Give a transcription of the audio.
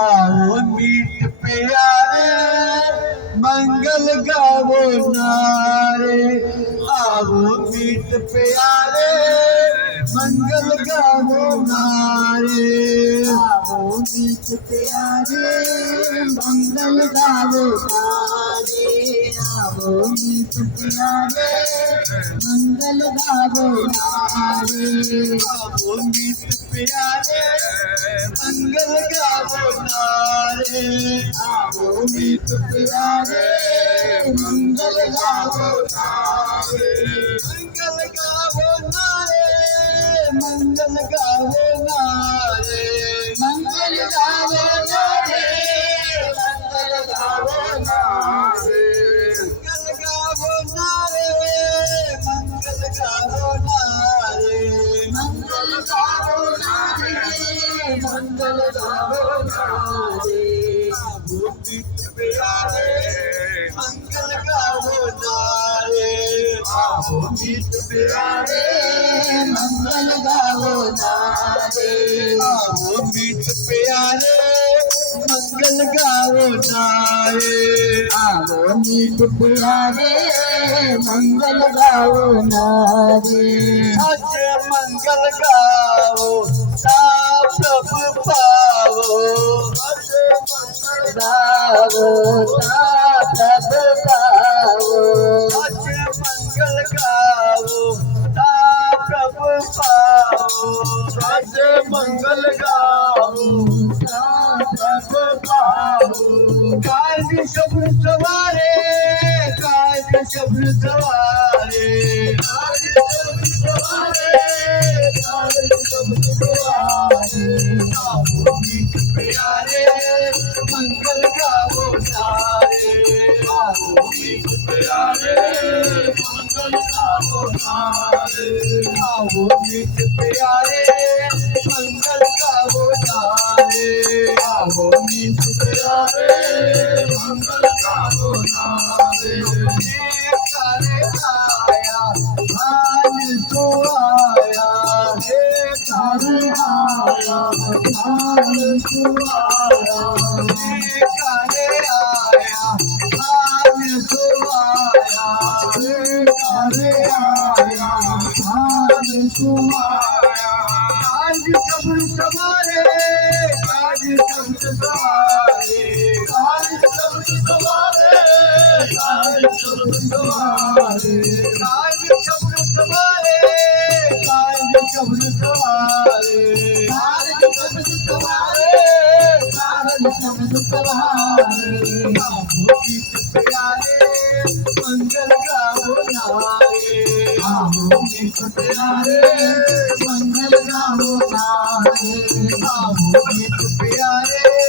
आओ मीत प्यारे मंगल गावो नारे, आओ मीत प्यारे मंगल गावो नारे, आओ मीत प्यारे मंगल गावो नारे, आओ मीत प्यारे मंगल गावो नारे, आओ मीत प्यारे मंगल गावो नारे, आओ मीत प्यारे मंगल गावो नारे, मंगल गावो नारे, मंगल गावो नारे, मंगल गावो नारे, मंगल गावो नारे, मंगल गावो नारे, मंगल गावो नारे, मंगल गावो नारे, मंगल गावो नारे, आओ मीत प्यारे मंगल गावो नारे, आओ मीत प्यारे मंगल गावो नारे, आओ मीत प्यारे मंगल गावो नारे, आओ मीत प्यारे मंगल गावो नारे, आज मंगल गावो ता प्रभु पावो, आज मंगल गावो ता प्रभु पावो, आज मंगल गावो ता प्रभु पावो, आज मंगल गावो ता प्रभु पावो, काज शब्द सवारे, काज शब्द सवारे, काज शब्द सवारे, काज शब्द सवारे, आओ मीत प्यारे मंगल गावो नारे, आओ मीत प्यारे मंगल गावो नारे, आओ मीत प्यारे मंगल गावो नारे, आओ मीत प्यारे मंगल गावो नारे, करे आया भान सो आया, हे करे आया भान सो आया, हे करे आया भान सो आया, हे करे आया भान सो आया, काज शब्द सवारे, काज शब्द सवारे, काज शब्द सवारे, काज शब्द सवारे, काज शब्द सवारे, काज शब्द सवारे, काज शब्द सवारे, काज शब्द सवारे, आओ मीत प्यारे मंगल गावो नारे, आओ मीत प्यारे मंगल गावो नारे, आओ मीत प्यारे